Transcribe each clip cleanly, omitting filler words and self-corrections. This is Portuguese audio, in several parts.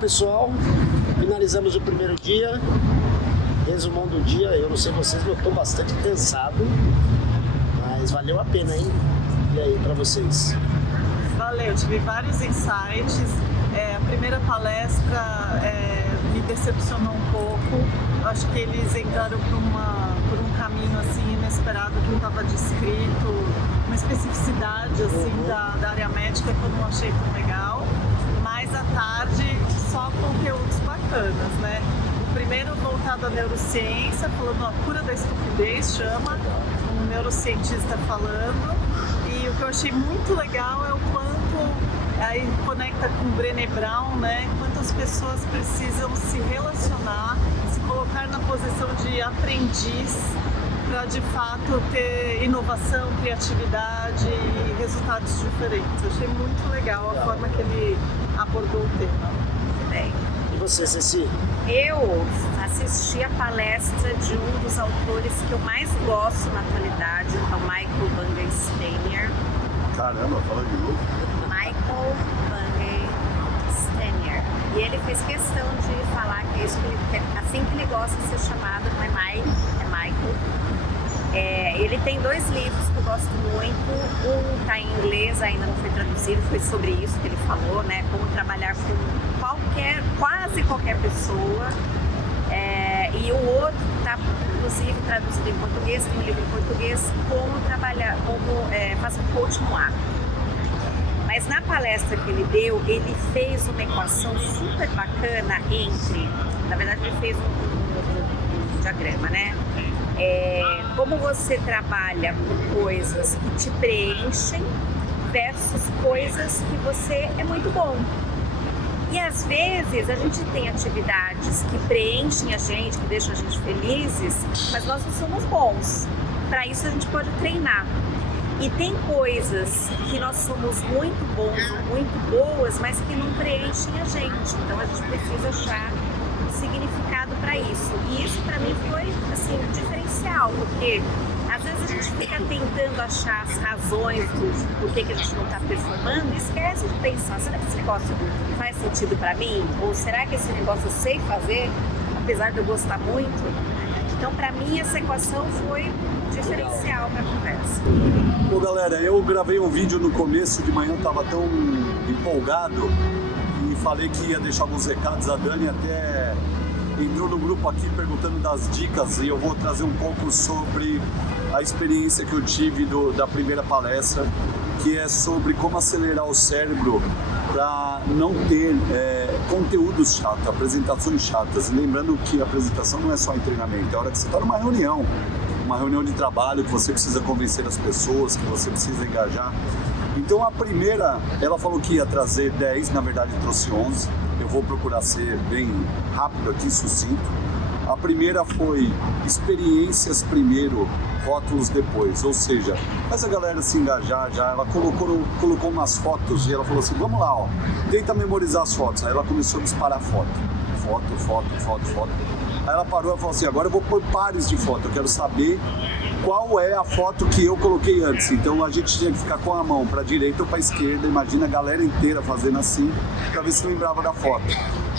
pessoal, finalizamos o primeiro dia. Resumão do dia, eu não sei vocês, eu tô bastante cansado, mas valeu a pena, hein? E aí, pra vocês? Valeu, tive vários insights. A primeira palestra me decepcionou um pouco. Acho que eles entraram por um caminho assim inesperado que não estava descrito, uma especificidade assim da área médica que eu não achei tão legal. Mais à tarde, só conteúdos bacanas, né? O primeiro voltado à neurociência, falando a cura da estupidez, chama, um neurocientista falando. E o que eu achei muito legal é o quanto, aí conecta com o Brené Brown, né? Quantas pessoas precisam se relacionar, se colocar na posição de aprendiz para de fato ter inovação, criatividade e resultados diferentes. Eu achei muito legal a forma que ele abordou o tema. Bem, E você, Ceci? eu assisti a palestra de um dos autores que eu mais gosto na atualidade, que é o Michael Bungay Stanier. Caramba, fala de novo. Michael Bungay Stanier. E ele fez questão de falar que é isso que ele quer, assim que ele gosta de ser chamado, não é Mike, é Michael. Ele tem 2 livros que eu gosto muito. Um está em inglês, ainda não foi traduzido, foi sobre isso que ele falou, né? Como trabalhar com quase qualquer pessoa. E o outro está, inclusive, traduzido em português, tem um livro em português, como fazer um coaching no hábito. Mas na palestra que ele deu, ele fez uma equação super bacana entre, na verdade ele fez um diagrama, né? Como você trabalha com coisas que te preenchem versus coisas que você é muito bom. E às vezes a gente tem atividades que preenchem a gente, que deixam a gente felizes, mas nós não somos bons. Para isso a gente pode treinar. E tem coisas que nós somos muito bons ou muito boas, mas que não preenchem a gente. Então a gente precisa achar significado para isso. E isso para mim foi assim, um diferencial, porque às vezes a gente fica tentando achar as razões do que a gente não está performando e esquece de pensar, será que esse negócio faz sentido para mim? Ou será que esse negócio eu sei fazer, apesar de eu gostar muito? Então para mim essa equação foi diferencial para a conversa. Bom, galera, eu gravei um vídeo no começo de manhã, estava tão empolgado e falei que ia deixar alguns recados. A Dani até entrou no grupo aqui perguntando das dicas e eu vou trazer um pouco sobre a experiência que eu tive da primeira palestra, que é sobre como acelerar o cérebro para não ter conteúdos chatos, apresentações chatas. E lembrando que a apresentação não é só em treinamento, é a hora que você está numa reunião de trabalho, que você precisa convencer as pessoas, que você precisa engajar. Então a primeira, ela falou que ia trazer 10, na verdade trouxe 11. Eu vou procurar ser bem rápido aqui, sucinto. A primeira foi experiências primeiro, rótulos depois. Ou seja, faz a galera se engajar já. Ela colocou umas fotos e ela falou assim, vamos lá, ó, tenta memorizar as fotos. Aí ela começou a disparar foto. Aí ela parou e falou assim, agora eu vou pôr pares de foto, eu quero saber qual é a foto que eu coloquei antes. Então a gente tinha que ficar com a mão para a direita ou para a esquerda, imagina a galera inteira fazendo assim, para ver se lembrava da foto.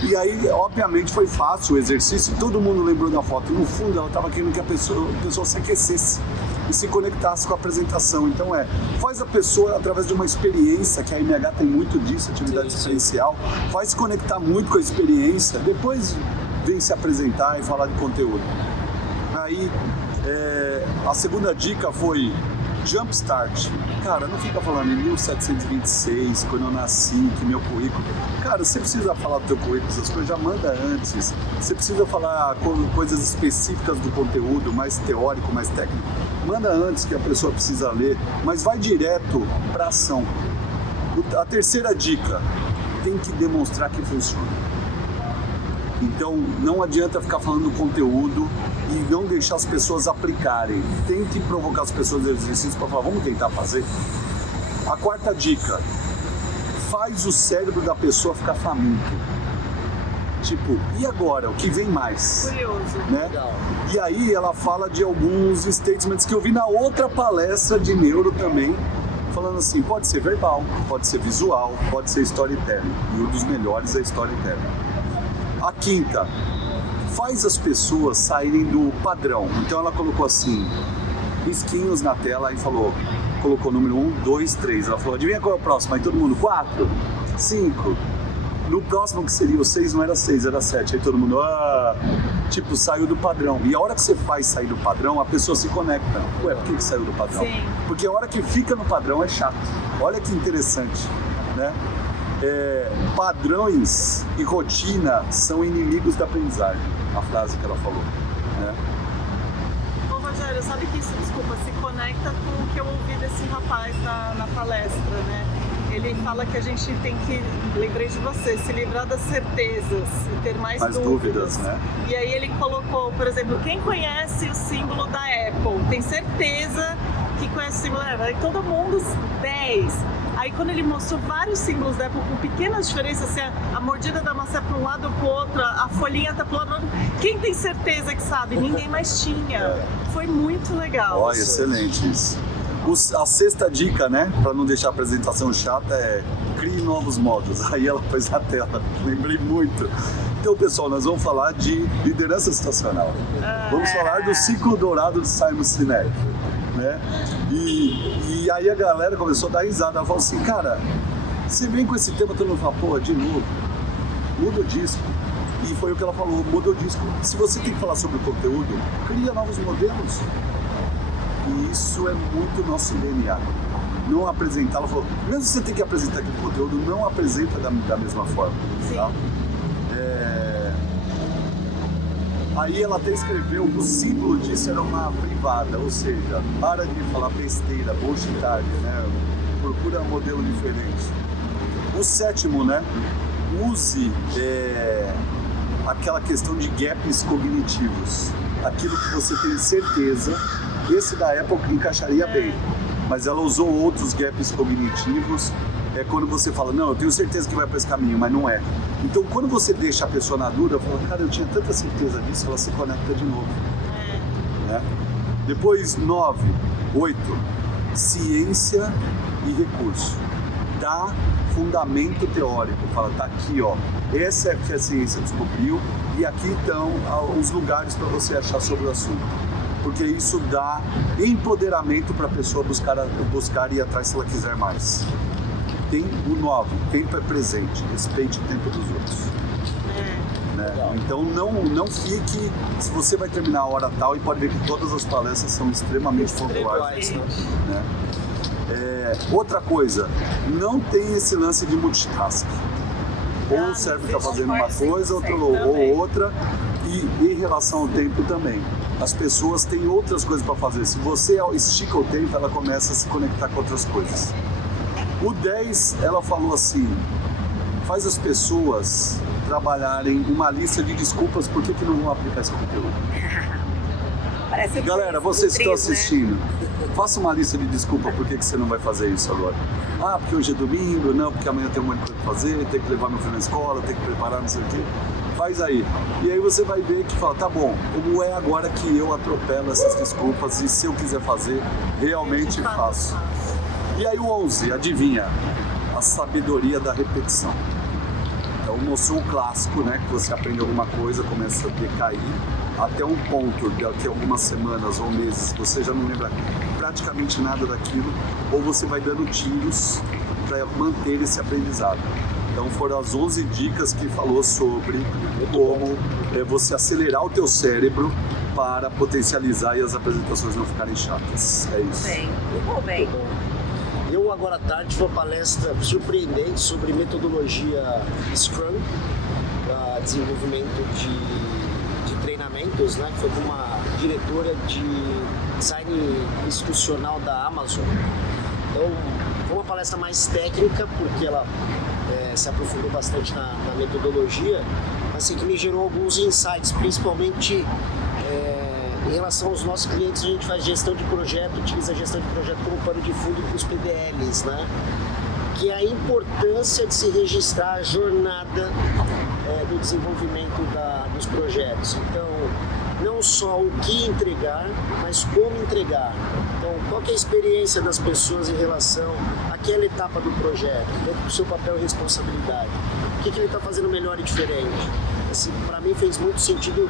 E aí, obviamente, foi fácil o exercício, todo mundo lembrou da foto. No fundo, ela estava querendo que a pessoa se aquecesse e se conectasse com a apresentação. Então faz a pessoa, através de uma experiência, que a MH tem muito disso, atividade experiencial, faz se conectar muito com a experiência, depois vem se apresentar e falar de conteúdo. Aí, a segunda dica foi Jumpstart. Cara, não fica falando em 1726, quando eu nasci, que meu currículo... Cara, você precisa falar do teu currículo, essas coisas já manda antes. Você precisa falar coisas específicas do conteúdo, mais teórico, mais técnico. Manda antes, que a pessoa precisa ler, mas vai direto para ação. A terceira dica, tem que demonstrar que funciona. Então, não adianta ficar falando do conteúdo e não deixar as pessoas aplicarem. Tem que provocar as pessoas no exercício para falar, vamos tentar fazer? A quarta dica, faz o cérebro da pessoa ficar faminto. Tipo, e agora? O que vem mais? Curioso. Né? E aí ela fala de alguns statements que eu vi na outra palestra de neuro também, falando assim, pode ser verbal, pode ser visual, pode ser storytelling. E um dos melhores é storytelling. A quinta, faz as pessoas saírem do padrão. Então ela colocou assim, risquinhos na tela e colocou o número 1, 2, 3. Ela falou, adivinha qual é o próximo? Aí todo mundo, 4, 5. No próximo que seria o 6, não era 6, era 7. Aí todo mundo, tipo, saiu do padrão. E a hora que você faz sair do padrão, a pessoa se conecta. Ué, por que saiu do padrão? Sim. Porque a hora que fica no padrão é chato. Olha que interessante, né? Padrões e rotina são inimigos da aprendizagem. A frase que ela falou, né? Ô Rogério, sabe que isso, desculpa, se conecta com o que eu ouvi desse rapaz na palestra, né? Ele fala que a gente tem que, lembrei de você, se livrar das certezas e ter mais dúvidas, né? E aí ele colocou, por exemplo, quem conhece o símbolo da Apple, tem certeza que conhece o símbolo da Apple? Aí todo mundo, 10. Aí quando ele mostrou vários símbolos da Apple com pequenas diferenças, assim, a mordida da maçã para um lado ou para o outro, a folhinha tá para o lado, quem tem certeza que sabe? Ninguém mais tinha. Foi muito legal. Olha, excelente isso. A sexta dica, né, para não deixar a apresentação chata é crie novos modos. Aí ela pôs na tela, lembrei muito. Então, pessoal, nós vamos falar de liderança situacional. Vamos falar do ciclo dourado de Simon Sinek, né? E aí a galera começou a dar risada. Ela falou assim, cara, você vem com esse tema, todo mundo fala, pô, de novo, muda o disco. E foi o que ela falou, muda o disco. Se você tem que falar sobre o conteúdo, cria novos modelos. E isso é muito nosso DNA. Não apresentar, ela falou, mesmo se você tem que apresentar aquele conteúdo, não apresenta da mesma forma. Tá? Aí ela até escreveu, o símbolo disso era uma privada, ou seja, para de falar besteira, bullshitagem, né? Procura um modelo diferente. O sétimo, né? Use aquela questão de gaps cognitivos. Aquilo que você tem certeza, esse da Apple encaixaria bem, mas ela usou outros gaps cognitivos. É quando você fala, não, eu tenho certeza que vai para esse caminho, mas não é. Então, quando você deixa a pessoa na dúvida, fala, cara, eu tinha tanta certeza disso, ela se conecta de novo. Né? Depois, 8, ciência e recurso. Dá fundamento teórico, fala, tá aqui, ó, essa é que a ciência descobriu e aqui estão os lugares para você achar sobre o assunto. Porque isso dá empoderamento para a pessoa buscar e ir atrás se ela quiser mais. Tem o 9, tempo é presente, respeite o tempo dos outros. Né? Então não fique, se você vai terminar a hora tal, e pode ver que todas as palestras são extremamente pontuais. Né? Outra coisa, não tem esse lance de multitask. Ou serve para fazer uma coisa, ou outra, e em relação ao tempo também. As pessoas têm outras coisas para fazer. Se você estica o tempo, ela começa a se conectar com outras coisas. O 10, ela falou assim, faz as pessoas trabalharem uma lista de desculpas por que não vão aplicar esse conteúdo. Galera, vocês estão assistindo, faça uma lista de desculpas por que você não vai fazer isso agora. Ah, porque hoje é domingo, não, porque amanhã tem um monte de coisa para fazer, tem que levar meu filho na escola, tem que preparar não sei o quê. Faz aí. E aí você vai ver que fala, tá bom, como é agora que eu atropelo essas desculpas e se eu quiser fazer, realmente faço. E aí o 11, adivinha? A sabedoria da repetição. Então mostrou o clássico, né? Que você aprende alguma coisa, começa a decair, até um ponto, daqui a algumas semanas ou meses, você já não lembra praticamente nada daquilo, ou você vai dando tiros para manter esse aprendizado. Então foram as 11 dicas que falou sobre como você acelerar o teu cérebro para potencializar e as apresentações não ficarem chatas. É isso. Muito bem. Eu agora à tarde tive uma palestra surpreendente sobre metodologia Scrum para desenvolvimento de treinamentos, né? Foi com uma diretora de design institucional da Amazon. Então, foi uma palestra mais técnica, porque ela se aprofundou bastante na metodologia, mas assim, que me gerou alguns insights, principalmente em relação aos nossos clientes. A gente faz gestão de projeto, utiliza a gestão de projeto como pano de fundo para os PDLs, né? Que é a importância de se registrar a jornada do desenvolvimento dos projetos. Então, não só o que entregar, mas como entregar. Então, qual que é a experiência das pessoas em relação a naquela etapa do projeto, dentro do seu papel e responsabilidade. O que ele está fazendo melhor e diferente? Assim, para mim fez muito sentido,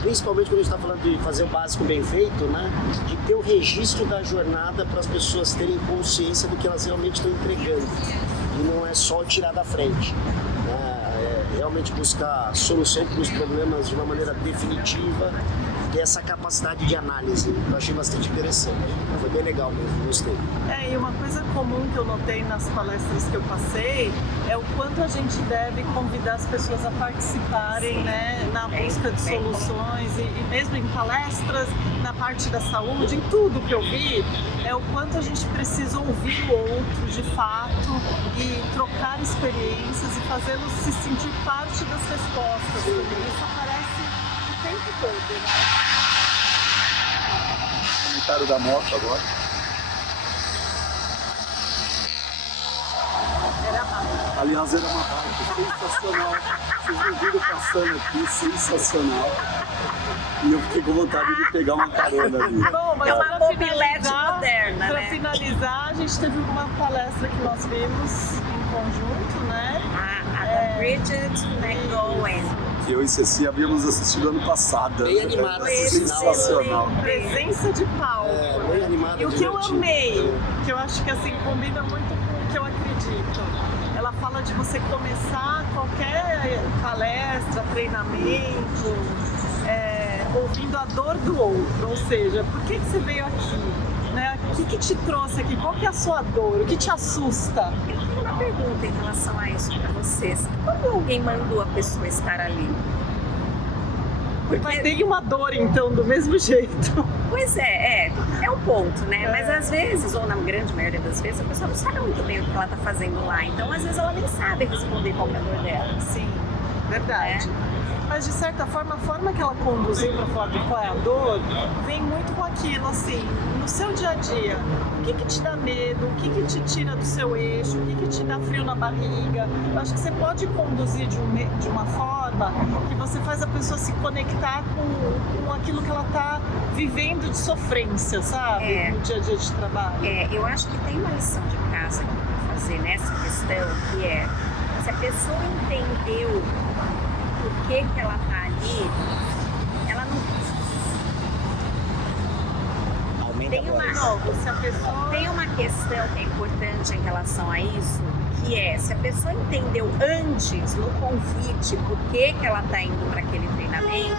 principalmente quando a gente está falando de fazer o básico bem feito, né? De ter o registro da jornada para as pessoas terem consciência do que elas realmente estão entregando. E não é só tirar da frente. Realmente buscar solução para os problemas de uma maneira definitiva, ter essa capacidade de análise. Eu achei bastante interessante. Foi bem legal mesmo, gostei. E uma coisa comum que eu notei nas palestras que eu passei é o quanto a gente deve convidar as pessoas a participarem, né, na busca de soluções e mesmo em palestras, na parte da saúde, em tudo que eu vi, é o quanto a gente precisa ouvir o outro de fato e trocar experiências e fazê-los se sentir parte das respostas. Isso aparece o tempo todo, né? Comentário da moto agora. Aliás, era uma bike sensacional. Vocês me viram passando aqui, sensacional. E eu fiquei com vontade de pegar uma carona ali. Bom, mas É uma para mobilete finalizar, moderna, para né? finalizar, a gente teve uma palestra que nós vimos em conjunto, né? A da Bridget McGowan. Que eu e Ceci havíamos assistido ano passado. Bem animada, Foi sensacional. Presença de palco. Bem animada, E o que eu divertida. amei, que eu acho que assim combina muito com o que eu acredito. Ela fala de você começar qualquer palestra, treinamento, ouvindo a dor do outro. Ou seja, por que você veio aqui? Né? O que te trouxe aqui? Qual que é a sua dor? O que te assusta? Eu tenho uma pergunta em relação a isso para vocês. Quando alguém mandou a pessoa estar ali? Mas tem uma dor, então, do mesmo jeito. Pois é um ponto, né? Mas às vezes, ou na grande maioria das vezes, a pessoa não sabe muito bem o que ela está fazendo lá. Então, às vezes, ela nem sabe responder qual é a dor dela. Sim, verdade. Mas de certa forma, a forma que ela conduziu para falar de qual é a dor, vem muito com aquilo, assim, no seu dia a dia. O que te dá medo? O que te tira do seu eixo? O que te dá frio na barriga? Eu acho que você pode conduzir de uma forma que você faz a pessoa se conectar com aquilo que ela está vivendo de sofrência, sabe? No dia a dia de trabalho. Eu acho que tem uma lição de casa aqui para fazer nessa questão, que é, se a pessoa entendeu por que ela está ali, ela não... Tem uma questão que é importante em relação a isso, que é, se a pessoa entendeu antes, no convite, por que ela está indo para aquele treinamento,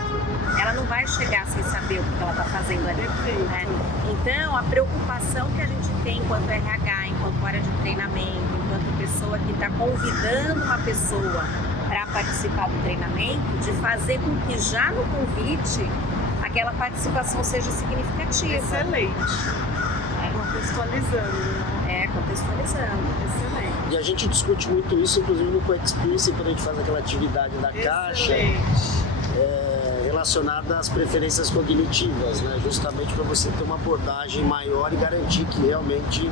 ela não vai chegar sem saber o que ela está fazendo ali. Né? Então, a preocupação que a gente tem enquanto RH, enquanto área de treinamento, enquanto pessoa que está convidando uma pessoa para participar do treinamento, de fazer com que já no convite aquela participação seja significativa. Excelente. Contextualizando. Contextualizando. Excelente. E a gente discute muito isso, inclusive no Co-Experience, quando a gente faz aquela atividade da caixa, relacionada às preferências cognitivas, né? Justamente para você ter uma abordagem maior e garantir que realmente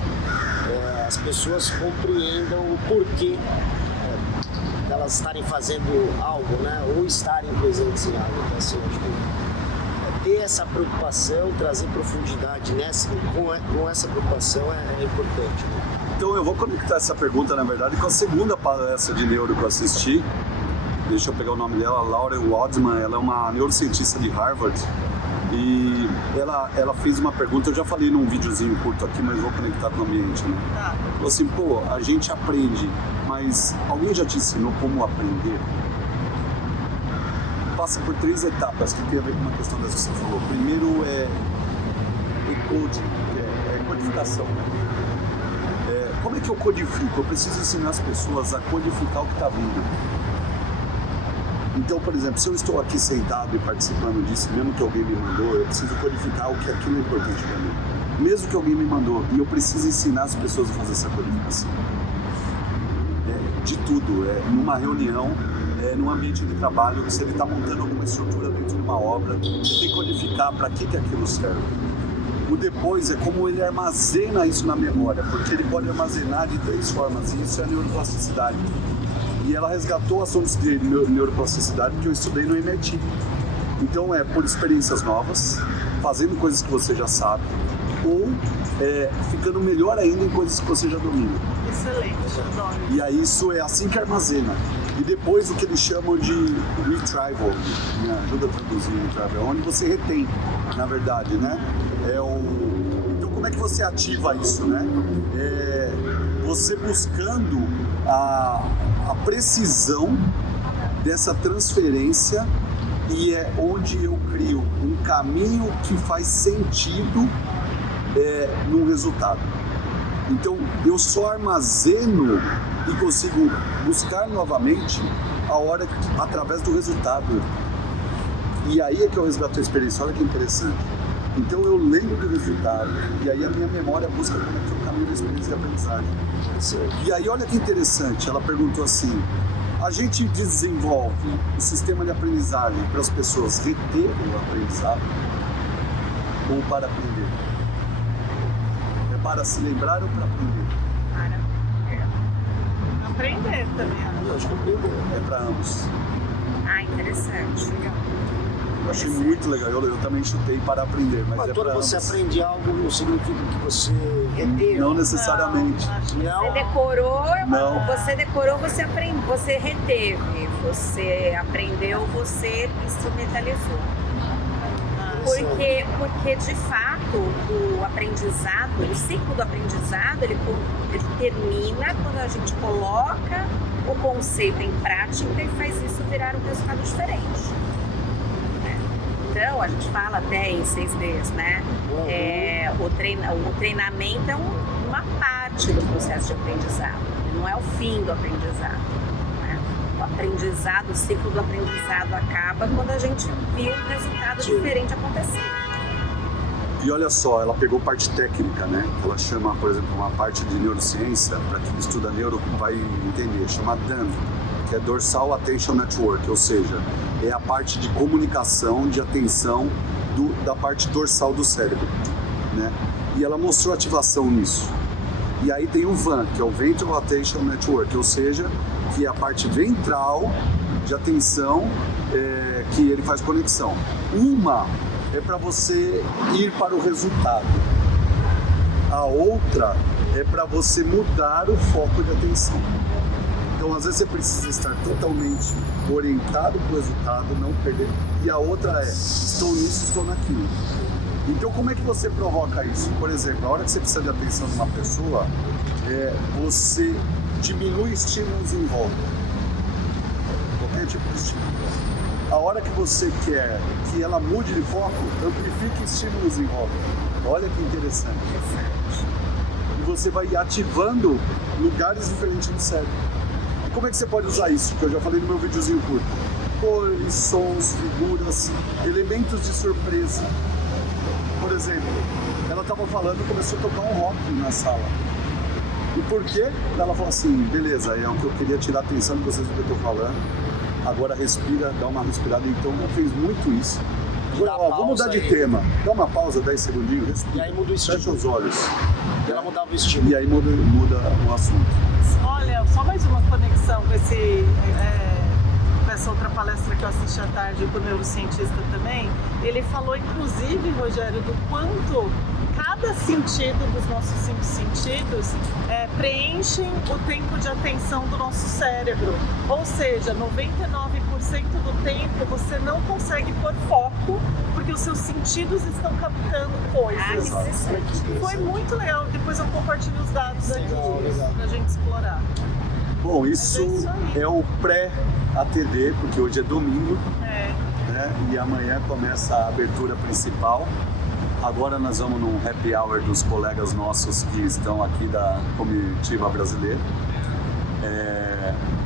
as pessoas compreendam o porquê delas estarem fazendo algo, né? Ou estarem presentes em algo. Então, assim, acho que ter essa preocupação, trazer profundidade com essa preocupação é importante. Né? Então eu vou conectar essa pergunta, na verdade, com a segunda palestra de neuro que eu assisti. Deixa eu pegar o nome dela, Lauren Wadman. Ela é uma neurocientista de Harvard. E ela fez uma pergunta, eu já falei num videozinho curto aqui, mas vou conectar com o ambiente, né? Falou assim, a gente aprende, mas alguém já te ensinou como aprender? Passa por 3 etapas que tem a ver com uma questão dessa que você falou. Primeiro é coding, é codificação. Como é que eu codifico? Eu preciso ensinar as pessoas a codificar o que está vindo. Então, por exemplo, se eu estou aqui sentado e participando disso, mesmo que alguém me mandou, eu preciso codificar o que aquilo é importante para mim. Mesmo que alguém me mandou, e eu preciso ensinar as pessoas a fazer essa codificação. De tudo, numa reunião, num ambiente de trabalho, se ele está montando alguma estrutura dentro de uma obra, ele tem que codificar para que aquilo serve. O depois é como ele armazena isso na memória, porque ele pode armazenar de 3 formas, e isso é a neuroplasticidade. E ela resgatou assuntos de neuroplasticidade que eu estudei no MIT. Então por experiências novas, fazendo coisas que você já sabe, ou ficando melhor ainda em coisas que você já domina. Excelente, adoro. E aí isso é assim que armazena. E depois o que eles chamam de retrieval, me ajuda a traduzir retrieval, onde você retém, na verdade, né? Então como é que você ativa isso, né? Você buscando a precisão dessa transferência, e é onde eu crio um caminho que faz sentido no resultado. Então eu só armazeno e consigo buscar novamente através do resultado. E aí é que eu resgato a experiência. Olha que interessante. Então eu lembro do resultado, e aí a minha memória busca como é que foi o caminho da experiência de aprendizagem. E aí olha que interessante, ela perguntou assim: a gente desenvolve o sistema de aprendizagem para as pessoas reterem o aprendizado ou para aprender? É para se lembrar ou para aprender? Para Aprender também, Eu acho que aprender. É para ambos. Interessante. Eu achei muito legal, eu também chutei para aprender, mas Mas é quando para você ambos. aprende algo, não significa que você reteve. Não necessariamente. Não, Você decorou, você aprendeu, você reteve, você aprendeu, você instrumentalizou. Porque de fato o aprendizado, o ciclo do aprendizado, ele termina quando a gente coloca o conceito em prática e faz isso virar um resultado diferente. Então, a gente fala até em 6Ds, né? O treinamento é uma parte do processo de aprendizado, não é o fim do aprendizado. Né? O aprendizado, o ciclo do aprendizado acaba quando a gente viu um resultado diferente acontecer. E olha só, ela pegou parte técnica, né? Ela chama, por exemplo, uma parte de neurociência, para quem estuda neuro vai entender, chama DAN, que é Dorsal Attention Network, ou seja, é a parte de comunicação, de atenção da parte dorsal do cérebro, né? E ela mostrou ativação nisso. E aí tem o VAN, que é o Ventral Attention Network, ou seja, que é a parte ventral de atenção que ele faz conexão. Uma é para você ir para o resultado. A outra é para você mudar o foco de atenção. Então, às vezes, você precisa estar totalmente orientado para o resultado, não perder. E a outra é, estou nisso, estou naquilo. Então, como é que você provoca isso? Por exemplo, a hora que você precisa de atenção de uma pessoa, você diminui estímulos em volta. Qualquer tipo de estímulo. A hora que você quer que ela mude de foco, amplifique estímulos em volta. Olha que interessante. E você vai ativando lugares diferentes no cérebro. Como é que você pode usar isso? Que eu já falei no meu videozinho curto. Cores, sons, figuras, elementos de surpresa. Por exemplo, ela estava falando e começou a tocar um rock na sala. E por quê? Ela falou assim, beleza, é o que eu queria tirar a atenção de vocês do que eu estou falando. Agora respira, dá uma respirada. Então ela fez muito isso. Agora, vamos mudar de tema. Dá uma pausa, 10 segundinhos, respira. E aí muda o estímulo. Fecha os olhos. E ela mudava o estímulo. E aí muda o assunto. Olha, só mais uma conexão com essa outra palestra que eu assisti à tarde com o neurocientista também. Ele falou, inclusive, Rogério, do quanto cada sentido dos nossos 5 sentidos preenchem o tempo de atenção do nosso cérebro. Ou seja, 99% do tempo você não consegue pôr foco porque os seus sentidos estão captando coisas. Foi muito legal. Depois eu compartilho os dados aqui pra gente explorar. Bom, isso é o pré-ATD, porque hoje é domingo, né? E amanhã começa a abertura principal. Agora nós vamos num happy hour dos colegas nossos que estão aqui da comitiva brasileira.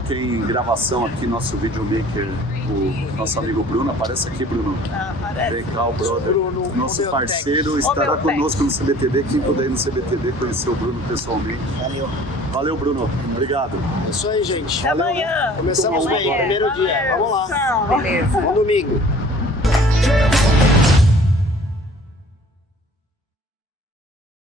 Tem gravação aqui, nosso videomaker, o nosso amigo Bruno. Aparece aqui, Bruno. Aparece. Vem cá, o brother, Bruno, nosso meu parceiro, técnico. estará Meu conosco no CBTD. Quem puder ir no CBTD, conhecer o Bruno pessoalmente. Valeu. Valeu, Bruno. Obrigado. É isso aí, gente. Até Valeu, amanhã. né? Começamos bem, Amanhã. primeiro dia. Vamos lá. Beleza. Bom domingo.